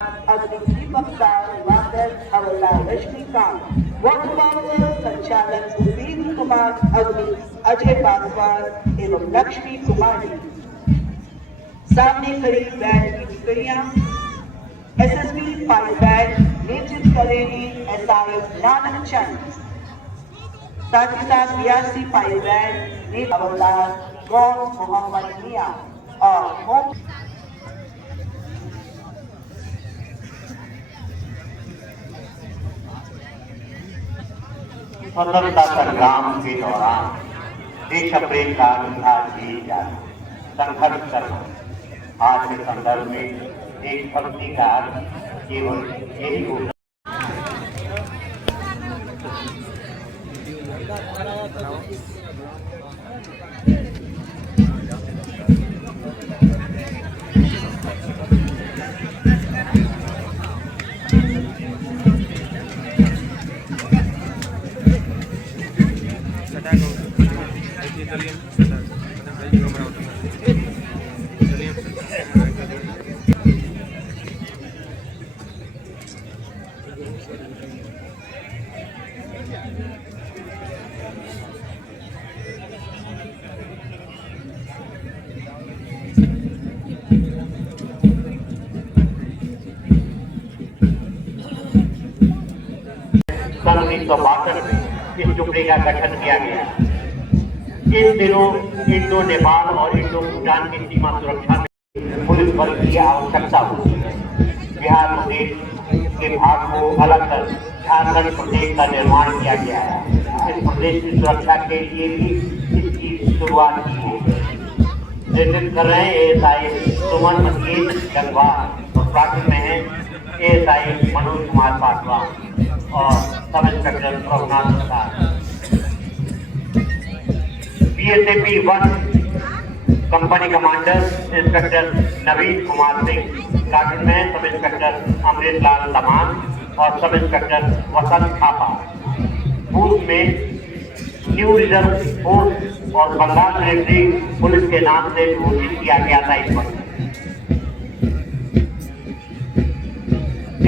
अग्निदीपकदार वादक हवलदार रजनीकांत, वाहन संचालक सुधीर कुमार अग्नि, अजय पासवान एवं लक्ष्मी कुमारी। सामने खड़ी बैंड की टुकड़ियां एसएसबी 5 बैंड नेतृत्व करेगी एसआई नानक चंद, साथ ही साथ BRC 5 बैंड ने हवलदार गौर मोहम्मद मियां और होम स्वतंत्रता संग्राम के दौरान देश प्रेम का इतिहास जी जाना, संघर्ष करना। आज के संदर्भ में एक भक्ति का केवल यही होता सन 1962 में इस टुकड़े का गठन किया गया। इन दिनों इंडो नेपाल और इंडो भूटान की सीमा सुरक्षा में पुलिस बल की आवश्यकता होती है। बिहार प्रदेश के भाग को अलग कर झारखंड प्रदेश का निर्माण किया गया है। इस प्रदेश की सुरक्षा के लिए भी इसकी शुरुआत की गई। नेतृत्व कर रहे हैं ASI सुमन मंगेश गंगवार और प्लाटून में है ASI मनोज कुमार पासवान और सब इंस्पेक्टर रघुनाथ प्रसाद। BSAP 1 कंपनी कमांडर इंस्पेक्टर नवीन कुमार सिंह, प्लाटून में सब इंस्पेक्टर अमृत लाल तमान और सब इंस्पेक्टर वसंत थापा। पूर्व में न्यू रिजर्व फोर्स और बंगाल मिलिट्री पुलिस के नाम से घोषित किया गया था। इस पर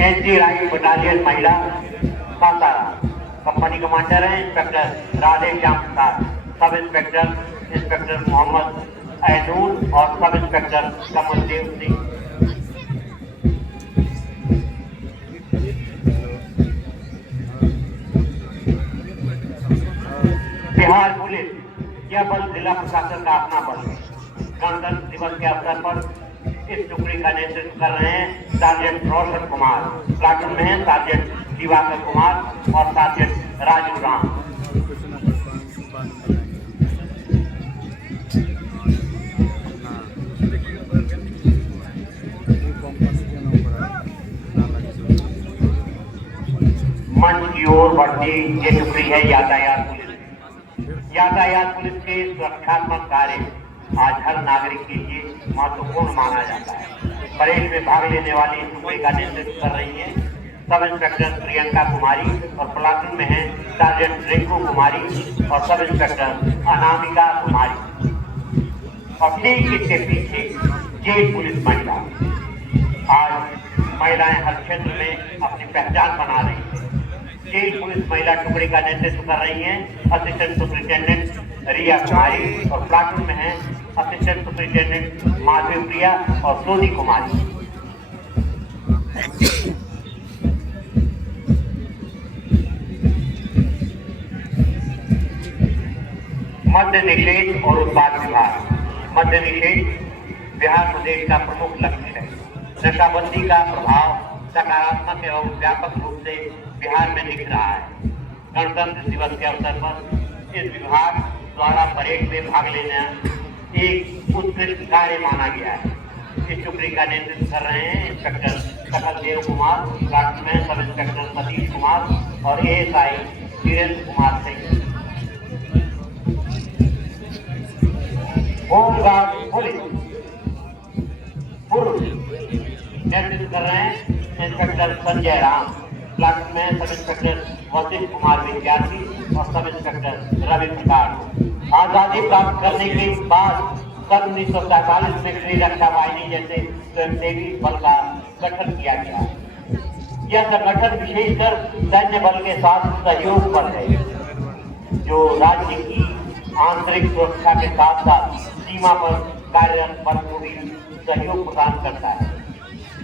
NG राइट बटालियन महिला सातारा, कंपनी कमांडर है inspector Radhe Shyam Prasad, sub inspector Mohammad ऐनून और sub inspector Kamaldev Singh. Bihar police यह बल जिला प्रशासन का अपना बल है। गणतंत्र दिवस के अवसर पर इस टुकड़ी का नेतृत्व कर रहे हैं सार्जेंट रोशन कुमार, प्लाटून में है सार्जेंट दिवाकर कुमार और सार्जेंट राजू राम। मंच की ओर बढ़ती ये टुकड़ी है यातायात पुलिस। यातायात पुलिस के सुरक्षात्मक कार्य आज हर नागरिक के लिए महत्वपूर्ण माना जाता है। परेड में भाग लेने वाली इस टुकड़ी का नेतृत्व कर रही है सब इंस्पेक्टर प्रियंका कुमारी और प्लाटून में है सार्जेंट रिंकू कुमारी और सब इंस्पेक्टर अनामिका कुमारी। और ठीक इसके पीछे जेल पुलिस महिला। आज महिलाएं हर क्षेत्र में अपनी पहचान बना रही है। जेल पुलिस महिला टुकड़ी का नेतृत्व कर रही हैं असिस्टेंट सुपरिटेंडेंट रिया कुमारी और प्लाटून में है असिस्टेंट सुपरिटेंडेंट माधवी प्रिया और सोनी कुमारी। मद्य निषेध और उत्पाद विभाग। मद्य निषेध बिहार प्रदेश का प्रमुख लक्ष्य है। नशाबंदी का प्रभाव सकारात्मक एवं व्यापक रूप से बिहार में दिख रहा है। गणतंत्र दिवस के अवसर पर इस विभाग द्वारा परेड में भाग लेना एक उत्कृष्ट कार्य माना गया है। इस टुकड़ी का नेतृत्व कर रहे हैं इंस्पेक्टर सकल देव कुमार, प्लाटून में सब इंस्पेक्टर सतीश कुमार और ASI Virendra Kumar Singh. Home guard police पूर्व नेतृत्व कर रहे हैं इंस्पेक्टर संजय राम, प्लाटून में सब इंस्पेक्टर वशिष्ठ कुमार विद्यार्थी और सब इंस्पेक्टर रवि प्रकाश। आजादी प्राप्त करने के बाद सन 1947 में श्री रक्षा वाहिनी जैसे स्वयंसेवी बल का गठन किया गया है। यह संगठन विशेषकर सैन्य बल के साथ सहयोग पर है, जो राज्य की आंतरिक सुरक्षा के साथ साथ सीमा पर कार्यरत बल को भी सहयोग प्रदान करता है।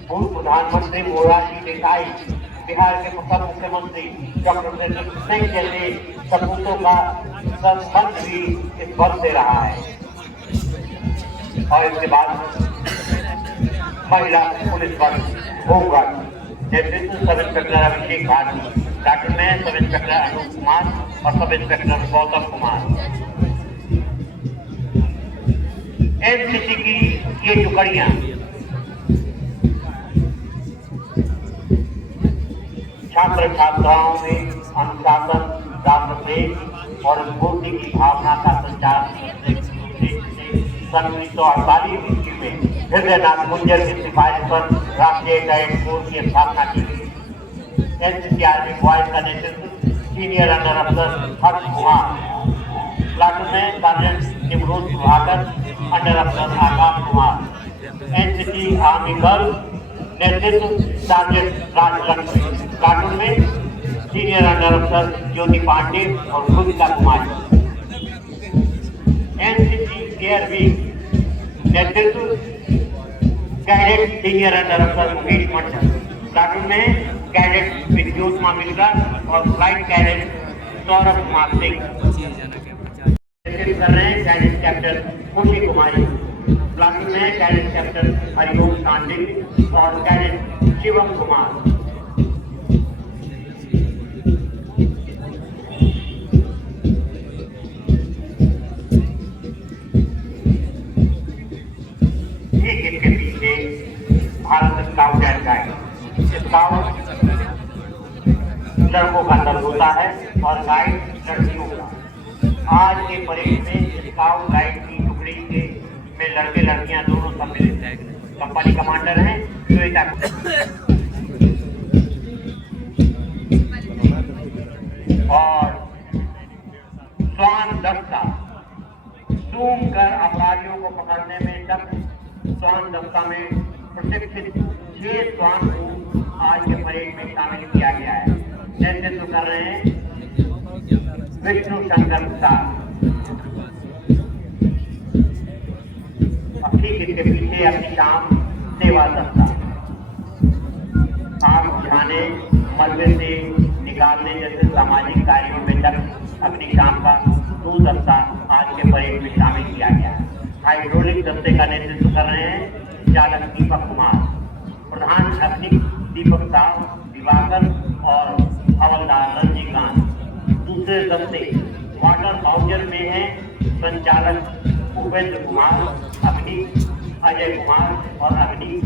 पूर्व प्रधानमंत्री मोरारजी देसाई, बिहार के प्रथम मुख्यमंत्री डॉक्टर शत्रुघ्न सिंह जैसे सपूतों का संबंध भी इस बल से रहा है। और इसके बाद महिला पुलिस बल होमगार्ड नेतृत्व सब इंस्पेक्टर अभिषेक भारती, प्लाटून में सब इंस्पेक्टर अनूप कुमार और sub inspector Gautam Kumar. NCC की ये टुकड़ियां छात्र छात्राओं में अनुशासन, राष्ट्रप्रेम और स्फूर्ति की भावना का संचार सन 1948 ईस्वी में हृदयनाथ गुंजर की सिफारिश पर राष्ट्रीय कैडेट कोर की स्थापना की गई। एनसीसी आर्मी बॉयज का नेतृत्व सीनियर अंडर अफसर हर्ष कुमार, प्लाटून में सार्जेंट निमरोज प्रभाकर, अंडर अफसर Akash Kumar. NCC army girls नेतृत्व सार्जेंट राजलक्ष्मी, प्लाटून में सीनियर अंडर अफसर ज्योति पांडे और भूमिका कुमारी। एनसीसी एयर विंग नेतृत्व कैडेट सीनियर अंडर अफसर मुकेश मंडल, प्लाटून में कैडेट विद्योत्मा मिश्रा और फ्लाइट कैडेट सौरभ कुमार सिंह। कर रहे हैं कैडेट कैप्टन खुशी कुमारी, प्लाटून में कैडेट कैप्टन हरिओम सांडिल और कैडेट शिवम कुमार। इसके पीछे Bharat scout and guide. Scout लड़कों का दल होता है और गाइड लड़कियों का। आज के परेड में स्काउट गाइड की टुकड़ी के में लड़के लड़कियां दोनों सम्मिलित हैं। कंपनी कमांडर हैं श्वेता और स्वान दस्ता जूम कर अपराधियों को पकड़ने में दक्ष स्वान दस्ता में प्रशिक्षित 6 स्वान को आज के परेड में शामिल किया गया है। नेतृत्व कर रहे हैं विष्णु शंकर प्रसाद। ठीक इसके पीछे अग्निशाम सेवा दस्ता आग बुझाने, मलबे से निकालने जैसे सामाजिक कार्यों में दक्ष अग्निशाम का 2 दस्ता आज के परेड में शामिल किया गया है। हाइड्रोलिक दस्ते का नेतृत्व कर रहे हैं चालक दीपक कुमार, प्रधान अग्निक दीपक साव, दिवाकर और हवलदार रजनीकांत। दूसरे दस्ते वाटर हाउजर में हैं संचालक उपेंद्र कुमार, अग्नि अजय कुमार और अग्नि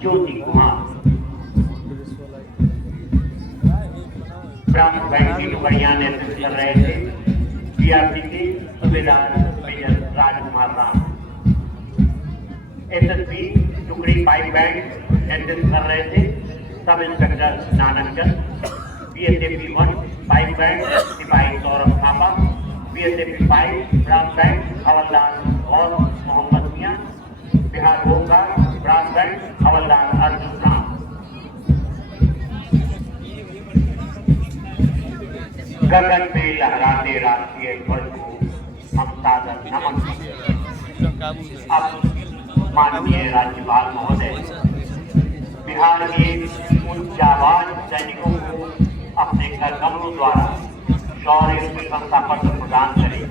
ज्योति कुमार। ब्राह्मण बैंक की टुकड़ियां नेतृत्व कर रहे थे बीआरसी के सूबेदार मेजर राजकुमार राम। एसएसपी टुकड़ी पाइप बैंड नेतृत्व कर रहे थे sub inspector Nanak Chand. बीएसएफी 1 pipe band सिपाही सौरभ थापा, बीएसएफी 5 ब्रास बैंड हवलदार और मोहम्मद मियां, बिहार होमगार्ड ब्रास बैंड हवलदार अर्जुन राम। गगन में लहराते राष्ट्रीय ध्वज को हम सादर नमन करते हैं। अब माननीय राज्यपाल महोदय बिहार के उन जाबाज सैनिकों को अपने करकमलों द्वारा शौर्य प्रशंसा पत्र प्रदान करें,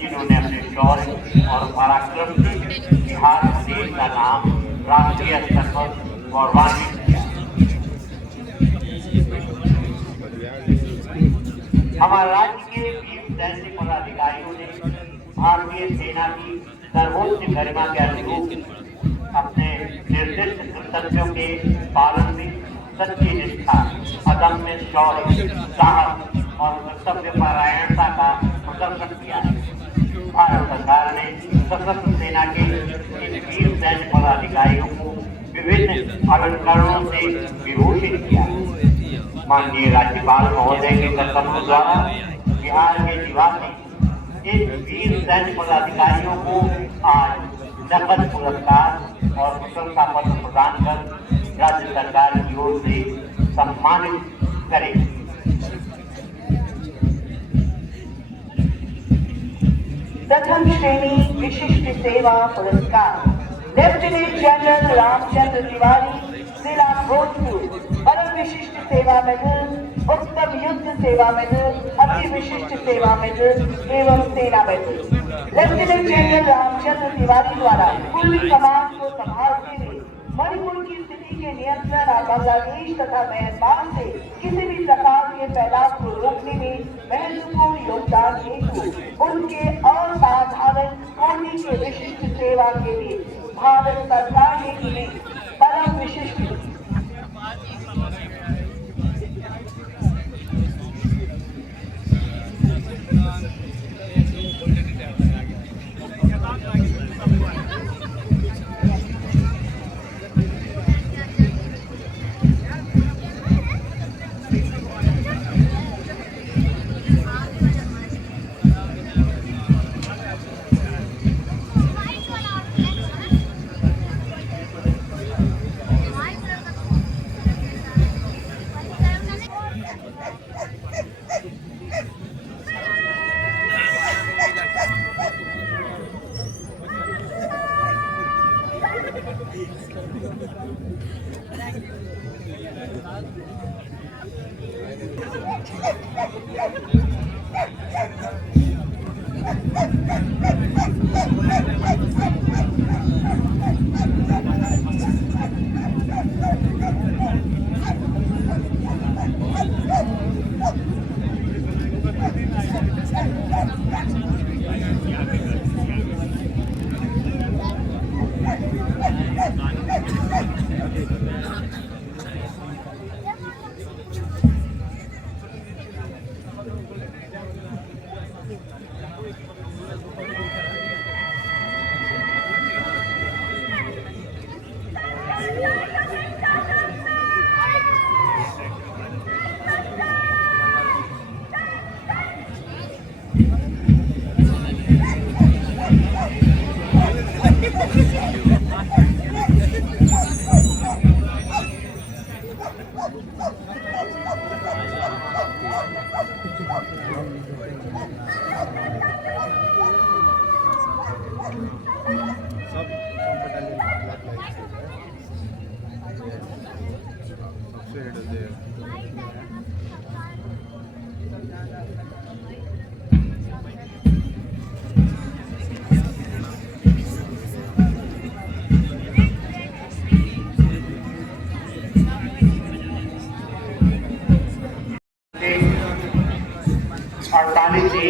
जिन्होंने अपने शौर्य और पराक्रम से बिहार देश का नाम राष्ट्रीय स्तर पर गौरवान्वित किया। हमारे राज्य के वीर सैन्य पदाधिकारियों ने भारतीय सेना की सर्वोच्च गरिमा के अनुरूप अपने निर्दिष्ट कर्तव्यों के पालन में सच्ची निष्ठा, अदम्य शौर्य, साहस और कर्तव्य परायणता का प्रदर्शन किया है। भारत सरकार ने सशस्त्र सेना के इन वीर सैन्य पदाधिकारियों को विभिन्न अलंकरणों से विभूषित किया है। माननीय राज्यपाल महोदय के कर्तव्यों द्वारा बिहार के निवासी इन वीर सैन्य पदाधिकारियों को आज नकद पुरस्कार और प्रशंसा पत्र प्रदान कर राज्य सरकार की ओर से सम्मानित करेगी। प्रथम श्रेणी विशिष्ट सेवा पुरस्कार लेफ्टिनेंट जनरल रामचंद्र तिवारी, जिला भोजपुर, परम विशिष्ट सेवा मेडल, उत्तम युद्ध सेवा मेडल, अति विशिष्ट सेवा मेडल एवं सेना medal. Lieutenant general Ramchandra Tiwari द्वारा पूर्वी कमान को संभालते हुए मणिपुर की स्थिति के नियंत्रण और बांग्लादेश तथा म्यांमार से किसी भी प्रकार के फैलाव को रोकने में महत्वपूर्ण योगदान हेतु उनके असाधारण कोटि के विशिष्ट सेवा के लिए भारत सरकार ने उन्हें परम विशिष्ट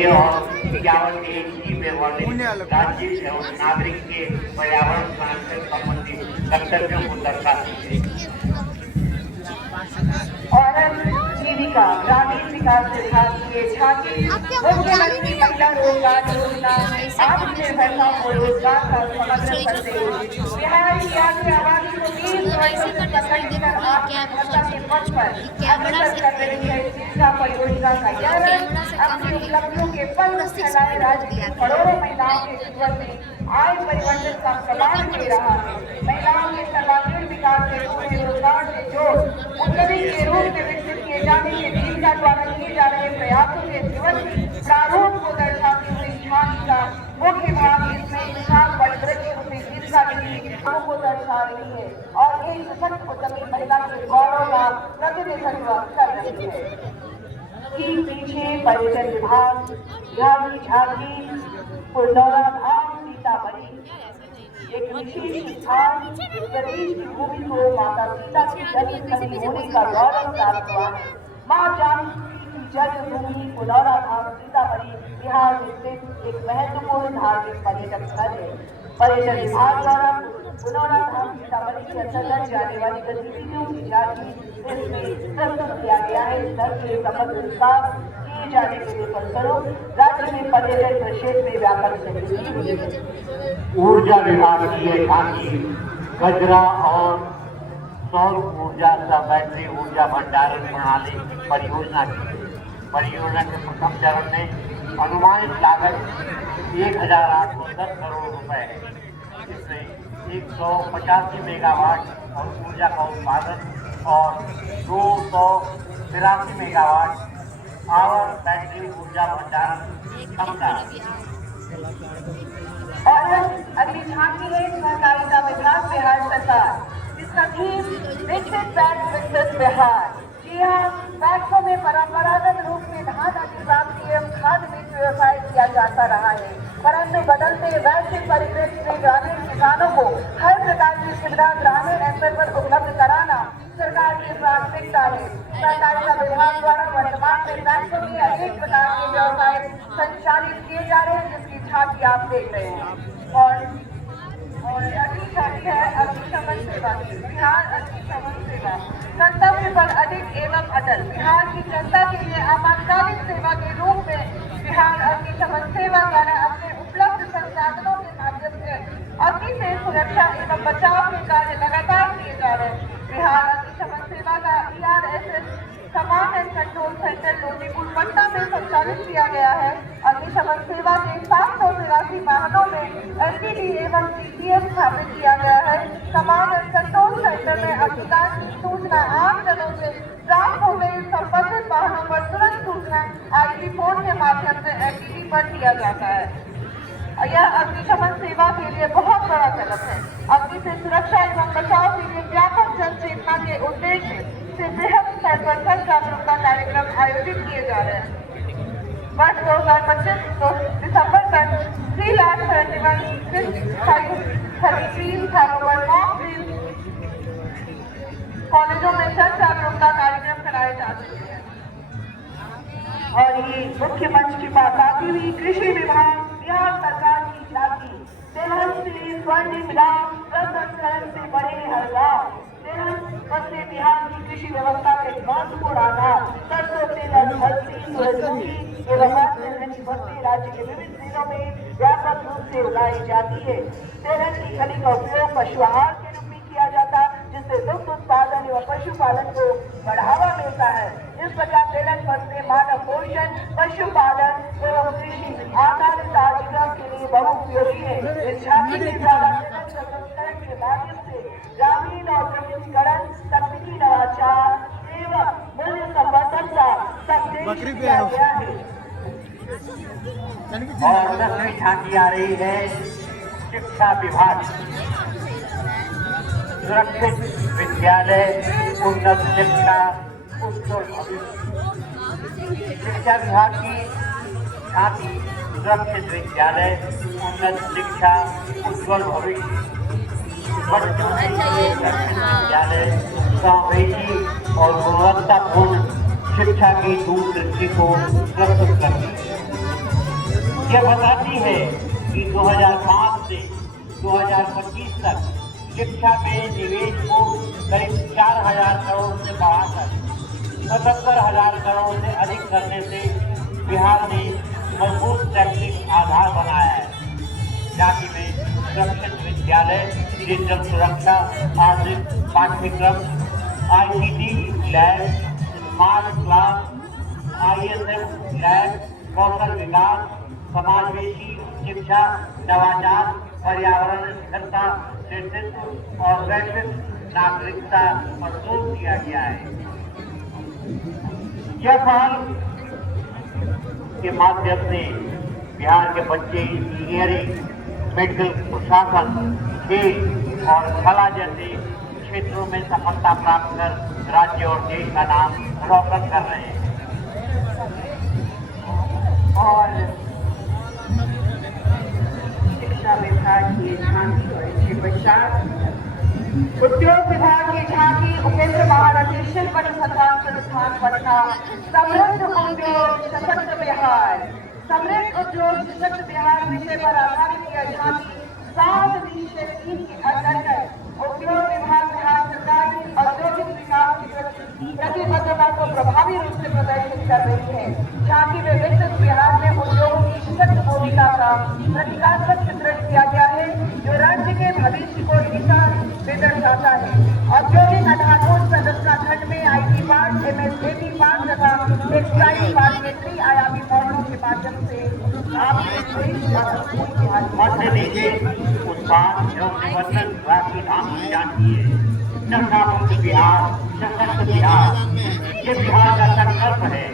और 51 में वर्णित राज्य एवं नागरिक के पर्यावरण संरक्षण संबंधी कर्तव्यों को दर्शाती है। औरत जीविका ग्रामीण विकास विभाग की झांकी मुख्यमंत्री महिला रोजगार योजना आत्मनिर्भरता को रोजगार का समर्थन करते हुए बिहार की आगे आबादी को 20 वर्षों तक कर आत्मनिर्भरता के पथ पर अग्रसर कर रही है। शिक्षा परियोजना का यह रंग अपनी उपलब्धियों के पल फैलाए राज्य की करोड़ों महिलाओं के जीवन में आय परिवर्तन का प्रमाण दे रहा है। महिलाओं के सर्वांगीण विकास के रूप में रोजगार से जोड़ उन्नति के रूप में विकसित किए जाने के जीविका द्वारा किए जा रहे प्रयासों के जीवन प्रारूप को दर्शाते हुए झांकी का मुख्य भाग इसमें विशाल परिदृश्य रूपी जीविका की को दर्शा रही है और एक सशक्त उद्यमी महिला के गौरव का प्रतिनिधित्व कर रही है। ठीक पीछे पर्यटन विभाग बिहार की झांकी पुरनौरा धाम सीतामढ़ी एक विशेष स्थान प्रदेश की भूमि को माता सीता की जन्मस्थली होने का गौरव प्राप्त हुआ है। मां जानकी की जन्मभूमि पुरनौरा धाम सीतामढ़ी बिहार में स्थित एक महत्वपूर्ण धार्मिक पर्यटन स्थल है। पर्यटन विभाग द्वारा पुरनौरा धाम सीतामढ़ी के अंतर्गत जाने वाली गतिविधियों की जानकारी इसमें प्रस्तुत किया गया है। स्थल के समग्र विकास किए जाने के परिसरों राज्य में पर्यटन क्षेत्र में व्यापक ऊर्जा विभाग की यह झांकी गजरा और सौर ऊर्जा तथा बैटरी ऊर्जा भंडारण प्रणाली परियोजना की परियोजना के प्रथम चरण में अनुमानित लागत 1810 करोड़ रुपए है। इसमें 185 मेगावाट और ऊर्जा का उत्पादन और 282 मेगावाट आवर बैटरी ऊर्जा भंडारण क्षमता। और अगली झांकी है सहकारिता विभाग बिहार सरकार, जिसका थीम विकसित बैंक विकसित बिहार। जी हाँ, बैंकों में परंपरागत रूप से धान अधिप्राप्ति एवं खाद बीज व्यवसाय किया जाता रहा है, परंतु बदलते वैश्विक परिप्रेक्ष्य में ग्रामीण किसानों को हर प्रकार की सुविधा ग्रामीण स्तर पर उपलब्ध कराना सरकार की प्राथमिकता है। सहकारिता विभाग द्वारा वर्तमान में बैंकों में अनेक प्रकार के व्यवसाय संचालित किए जा रहे हैं, जिसकी झांकी आप देख रहे हैं। और अगली झांकी है अग्निशमन सेवा की। बिहार अग्निशमन सेवा कर्तव्य पर अडिग एवं अटल। बिहार की जनता के लिए आपातकालीन सेवा के रूप में बिहार अग्निशमन सेवा द्वारा अपने उपलब्ध संसाधनों के माध्यम से अग्नि से सुरक्षा एवं बचाव के कार्य लगातार किए जा रहे हैं। बिहार अग्निशमन सेवा का ERSS command and control centre Lodipur Patna में संचालित किया गया है। अग्निशमन सेवा के 783 वाहनों में LTD एवं CPF स्थापित किया गया है। कमांड एंड कंट्रोल सेंटर में अधिकांश सूचना आमजनों से प्राप्त हो गई। संबंधित वाहनों पर तुरंत सूचना IG फोन के माध्यम से LTD पर दिया जाता है। यह अग्निशमन सेवा के लिए बहुत बड़ा कदम है। अग्नि से सुरक्षा एवं बचाव के लिए व्यापक जन चेतना के उद्देश्य से बृहद स्तर पर जन जागरूकता कार्यक्रम आयोजित किए जा रहे हैं। वर्ष 2025 दिसंबर तक 3,71,633 कॉलेजों में जन जागरूकता कार्यक्रम कराए जा चुके हैं। और ये मुख्य मंच की बात आती हुई कृषि विभाग बिहार सरकार की झांकी। तेलहन से स्वर्णिम लाभ, प्रसंस्करण से बड़े हर गाँव। तेलहन फसलें बिहार की कृषि व्यवस्था के महत्वपूर्ण आधार। सरसों, तेलहन, हल्दी, सूरजमुखी एवं की फसलें राज्य के विभिन्न जिलों में व्यापक रूप से उगाई जाती है। तेलहन की खली का उपयोग पशु आहार के रूप में किया जाता, जिससे दुग्ध उत्पादन एवं पशुपालन को बढ़ावा मिलता है। इस प्रकार तेलहन फसलें मानव पोषण, पशुपालन एवं कृषि आधारित आजीविका के लिए बहुउपयोगी है। इस झांकी के द्वारा तेलहन प्रसंस्करण के माध्यम से ग्रामीण औद्योगिकीकरण, तकनीकी नवाचार एवं मूल्य संवर्धन का संदेश दिया गया है। और 10वीं झांकी आ रही है शिक्षा विभाग। सुरक्षित विद्यालय, उन्नत शिक्षा, उज्ज्वल भविष्य। शिक्षा विभाग की झांकी सुरक्षित विद्यालय, उन्नत शिक्षा, उज्ज्वल भविष्य। बच्चों के लिए सुरक्षित विद्यालय समावेशी और गुणवत्तापूर्ण शिक्षा की दूरदृष्टि को प्रस्तुत करती है। यह बताती है कि 2005 से 2025 तक शिक्षा में निवेश को करीब 4,000 करोड़ से बढ़ाकर 77,000 करोड़ से अधिक करने से बिहार ने मजबूत शैक्षिक आधार बनाया है। झांकी में सुरक्षित विद्यालय, डिजिटल सुरक्षा, आधुनिक पाठ्यक्रम, ICT lab, smart class, ISM lab, कौशल विकास, समावेशी शिक्षा, नवाचार, पर्यावरण स्थिरता, नेतृत्व और वैश्विक नागरिकता पर जोर दिया गया है। यह पहल के माध्यम से बिहार के बच्चे इंजीनियरिंग, मेडिकल, प्रशासन, खेल और कला जैसे क्षेत्रों में सफलता प्राप्त कर राज्य और देश का नाम रोशन कर रहे हैं। और शिक्षा विभाग की झांकी और इसके पश्चात उद्योग विभाग की झांकी। उपेंद्र महाराजी शिल्प अनुसंधान संस्थान पटना। समृद्ध उद्योग सशक्त बिहार। समृद्ध उद्योग सशक्त बिहार विषय पर आधारित यह झांकी 7 विषय के अंतर्गत उद्योग विभाग बिहार सरकार की औद्योगिक विकास की प्रतिबद्धता को प्रभावी रूप से प्रदर्शित कर रही है। झांकी में विकसित बिहार में उद्योगों की सशक्त भूमिका का प्रतीकात्मक चित्रण किया गया है, जो राज्य के भविष्य को दिशा दर्शाता है। औद्योगिक आधारभूत संरचना खंड में IT पार्क, MSAP पार्क तथा टेक्सटाइल पार्क के त्रि-आयामी मॉडलों के माध्यम से मध्य प्रदेश उत्पाद एवं निबंधन की धाम जानती है। नशा मुक्त बिहार, सशक्त बिहार, ये बिहार का संकल्प है।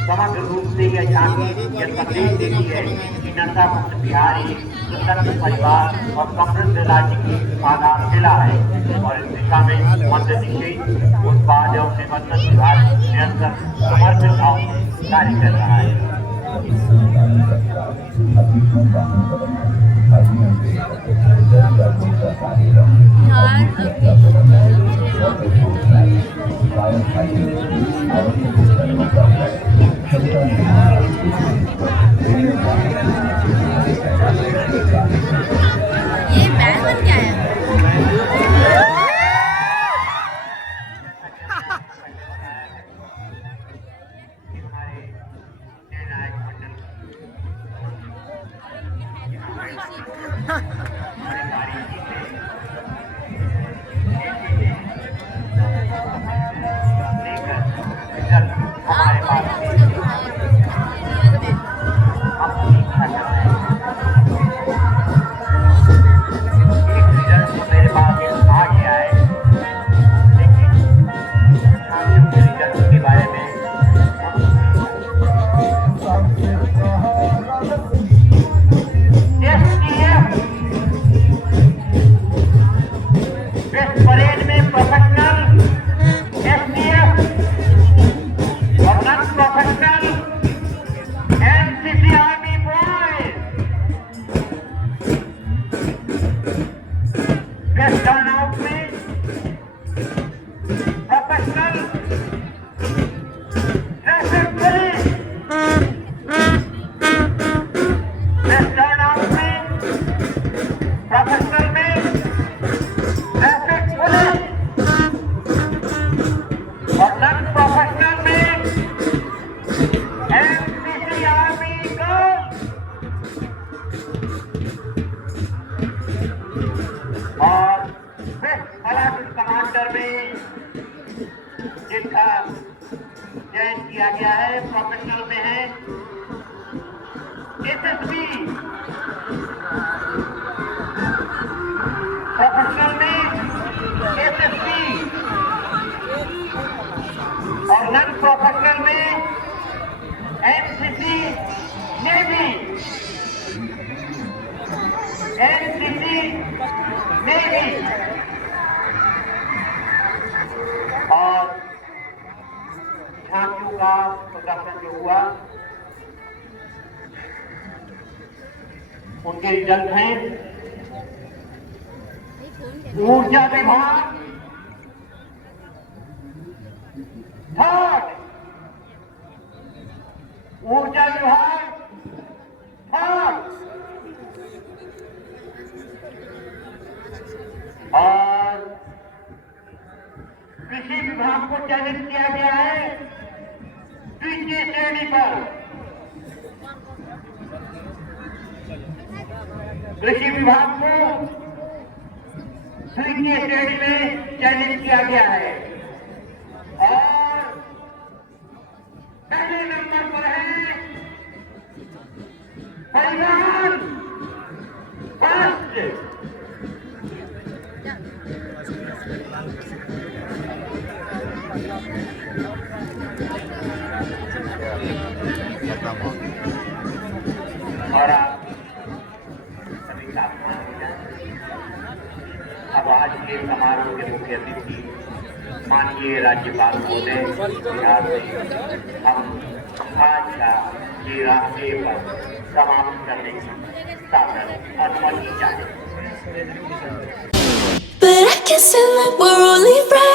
समग्र रूप से यह झांकी यह संदेश देती है कि नशा मुक्त बिहार ही सशक्त परिवार और समृद्ध राज्य की आधारशिला है और इस दिशा में मद्य निषेध, उत्पाद एवं निबंधन विभाग निरंतर समर्पित भाव से कार्य कर रहा है। ये बैनर क्या है? हमारे पास मेरे पास आ गया है, लेकिन रिजल्ट के बारे में इस परेड में प्रोफेशनल, एसटीएफ और non professional NCC army boys best turnout में professional traffic police best turnout में प्रोफेशनल में ट्रैफिक पुलिस और नॉन प्रोफेशनल में एनसीसी आर्मी गर्ल्स और बेस्ट पलाटून कमांडर में जिनका चयन किया गया है, प्रोफेशनल में है एसएसबी, प्रोफेशनल में एसएसबी और नॉन प्रोफेशनल में एनसीसी नेवी, एनसीसी नेवी और झांकियों का प्रदर्शन जो हुआ उनके रिजल्ट हैं। ऊर्जा विभाग थर्ड, ऊर्जा विभाग थर्ड और कृषि विभाग को चयनित किया गया है द्वितीय श्रेणी पर। कृषि विभाग को द्वितीय श्रेणी में चयनित किया गया है और पहले नंबर पर है परिवहन फर्स्ट। और आप सभी सावधान हो जाए। अब आज के समारोह के मुख्य अतिथि माननीय राज्यपाल महोदय बिहार से हम आज का ये राष्ट्रीय पर्व समाप्त करने की सादर अनुमति चाहते हैं। But I can't stand that we're only friends.